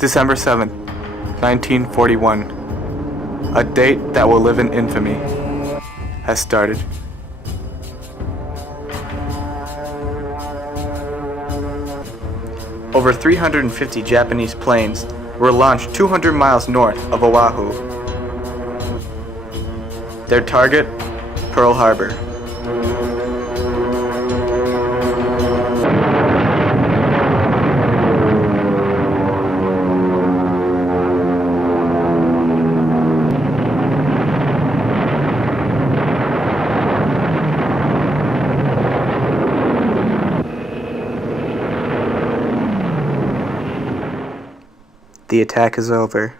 December 7th, 1941. A date that will live in infamy has started. Over 350 Japanese planes were launched 200 miles north of Oahu. Their target, Pearl Harbor. The attack is over.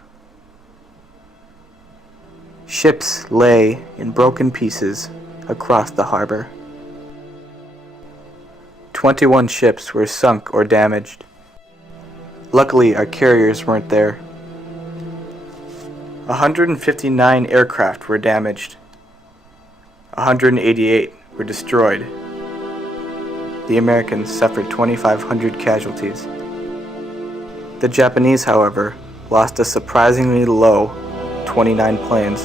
Ships lay in broken pieces across the harbor. 21 ships were sunk or damaged. Luckily, our carriers weren't there. 159 aircraft were damaged. 188 were destroyed. The Americans suffered 2,500 casualties. The Japanese, however, lost a surprisingly low 29 planes.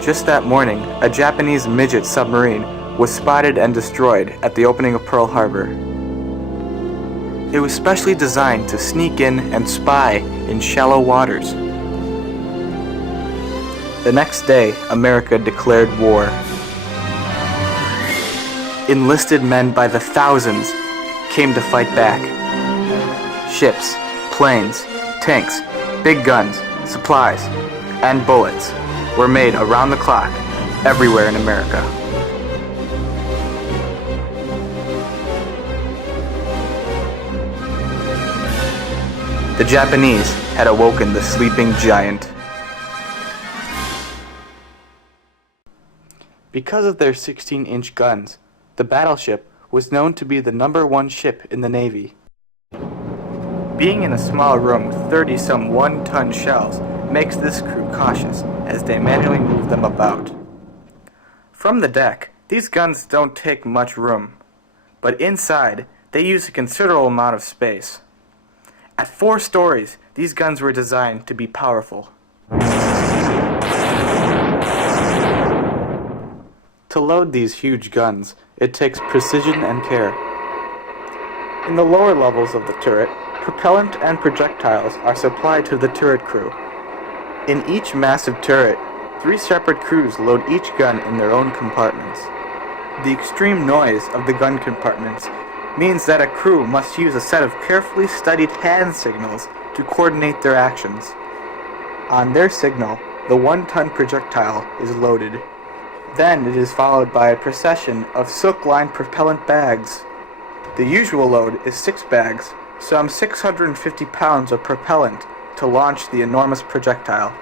Just that morning, a Japanese midget submarine was spotted and destroyed at the opening of Pearl Harbor. It was specially designed to sneak in and spy in shallow waters. The next day, America declared war. Enlisted men by the thousands came to fight back. Ships, planes, tanks, big guns, supplies, and bullets were made around the clock everywhere in America. The Japanese had awoken the sleeping giant. Because of their 16-inch guns, the battleship was known to be the #1 ship in the Navy. Being in a small room with 30-some one-ton shells makes this crew cautious as they manually move them about. From the deck, these guns don't take much room, but inside, they use a considerable amount of space. At 4 stories, these guns were designed to be powerful. To load these huge guns, it takes precision and care. In the lower levels of the turret, propellant and projectiles are supplied to the turret crew. In each massive turret, 3 separate crews load each gun in their own compartments. The extreme noise of the gun compartments means that a crew must use a set of carefully studied hand signals to coordinate their actions. On their signal, the 1-ton projectile is loaded. Then it is followed by a procession of silk-lined propellant bags. The usual load is 6 bags, some 650 pounds of propellant to launch the enormous projectile.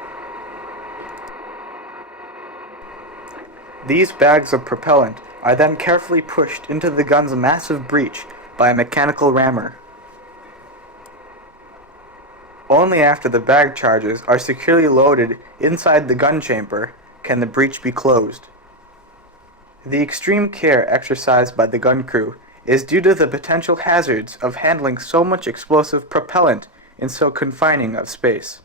These bags of propellant are then carefully pushed into the gun's massive breech by a mechanical rammer. Only after the bag charges are securely loaded inside the gun chamber can the breech be closed. The extreme care exercised by the gun crew is due to the potential hazards of handling so much explosive propellant in so confining of space.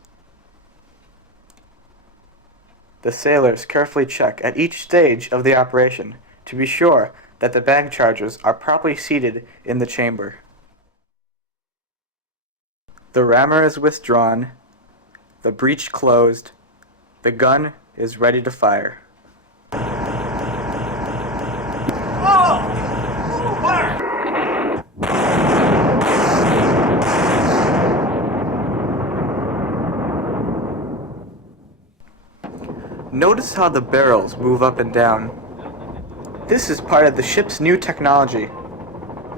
The sailors carefully check at each stage of the operation to be sure that the bag charges are properly seated in the chamber. The rammer is withdrawn, the breech closed, the gun is ready to fire. Notice how the barrels move up and down. This is part of the ship's new technology.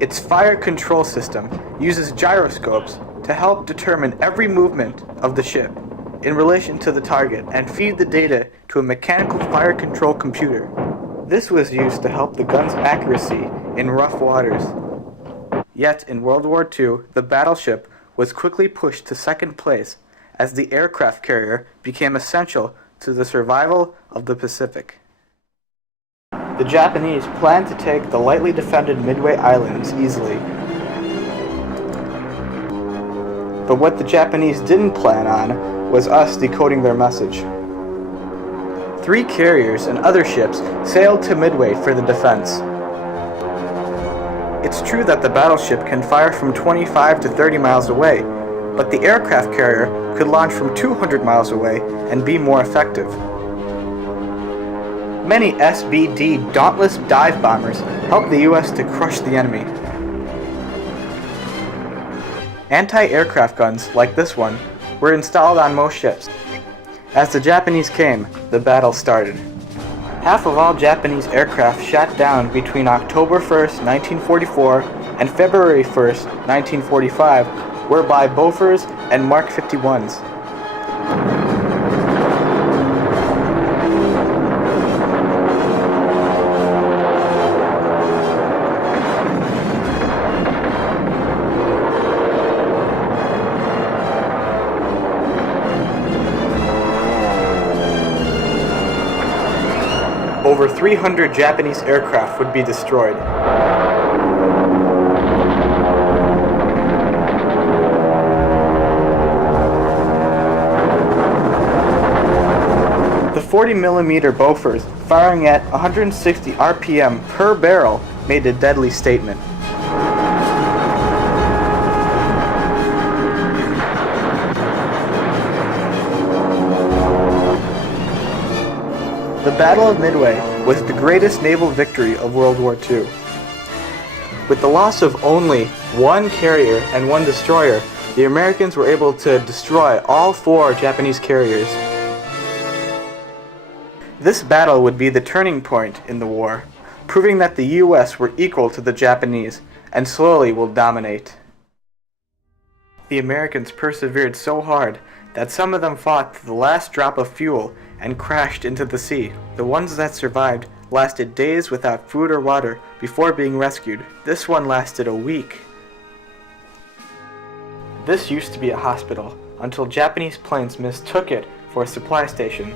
Its fire control system uses gyroscopes to help determine every movement of the ship in relation to the target and feed the data to a mechanical fire control computer. This was used to help the gun's accuracy in rough waters. Yet in World War II, the battleship was quickly pushed to second place as the aircraft carrier became essential to the survival of the Pacific. The Japanese planned to take the lightly defended Midway Islands easily. But what the Japanese didn't plan on was us decoding their message. 3 carriers and other ships sailed to Midway for the defense. It's true that the battleship can fire from 25 to 30 miles away, but the aircraft carrier could launch from 200 miles away and be more effective. Many SBD Dauntless dive bombers helped the U.S. to crush the enemy. Anti-aircraft guns, like this one, were installed on most ships. As the Japanese came, the battle started. Half of all Japanese aircraft shot down between October 1st, 1944 and February 1st, 1945 were by Bofors and Mark 51s. Over 300 Japanese aircraft would be destroyed. The 40mm Bofors, firing at 160 RPM per barrel, made a deadly statement. The Battle of Midway was the greatest naval victory of World War II. With the loss of only 1 carrier and 1 destroyer, the Americans were able to destroy all 4 Japanese carriers. This battle would be the turning point in the war, proving that the U.S. were equal to the Japanese and slowly will dominate. The Americans persevered so hard that some of them fought to the last drop of fuel and crashed into the sea. The ones that survived lasted days without food or water before being rescued. This one lasted a week. This used to be a hospital until Japanese planes mistook it for a supply station.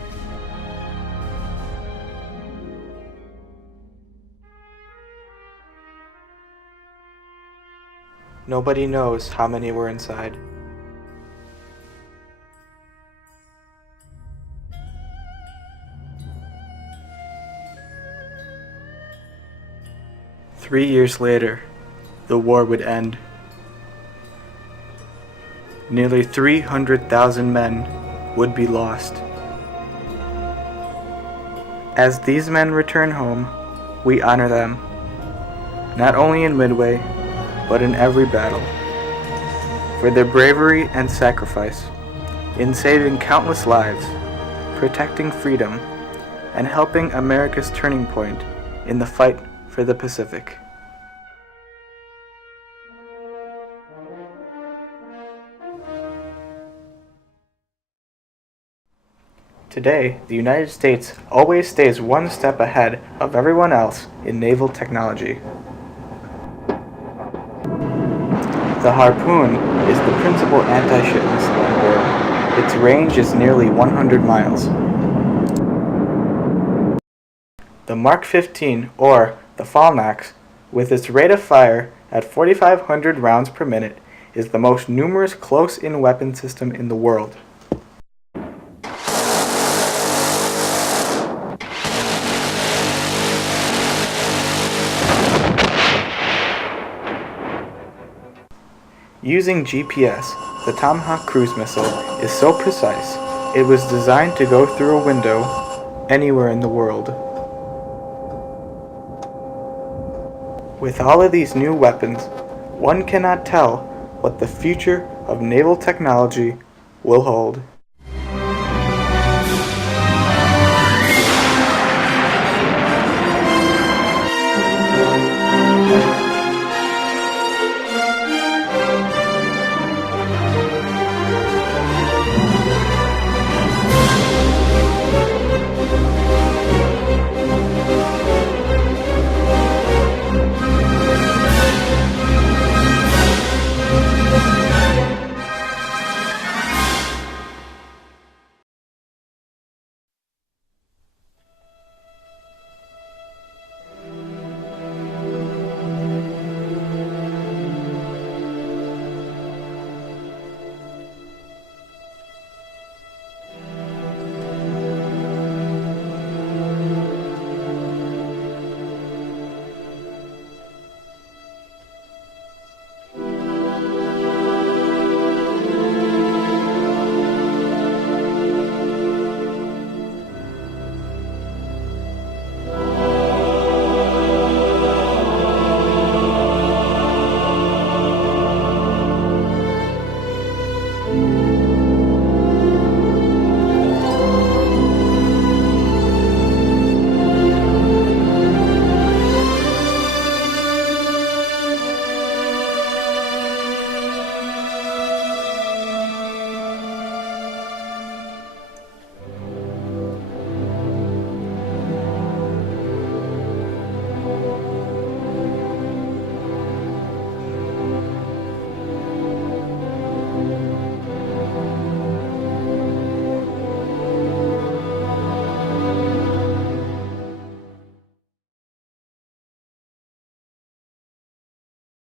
Nobody knows how many were inside. Three years later, the war would end. Nearly 300,000 men would be lost. As these men return home, we honor them, not only in Midway, but in every battle, for their bravery and sacrifice in saving countless lives, protecting freedom, and helping America's turning point in the fight for the Pacific. Today, the United States always stays one step ahead of everyone else in naval technology. The Harpoon is the principal anti-ship missile on board. Its range is nearly 100 miles. The Mark 15, or the Falmax, with its rate of fire at 4,500 rounds per minute, is the most numerous close-in weapon system in the world. Using GPS, the Tomahawk cruise missile is so precise, it was designed to go through a window anywhere in the world. With all of these new weapons, one cannot tell what the future of naval technology will hold.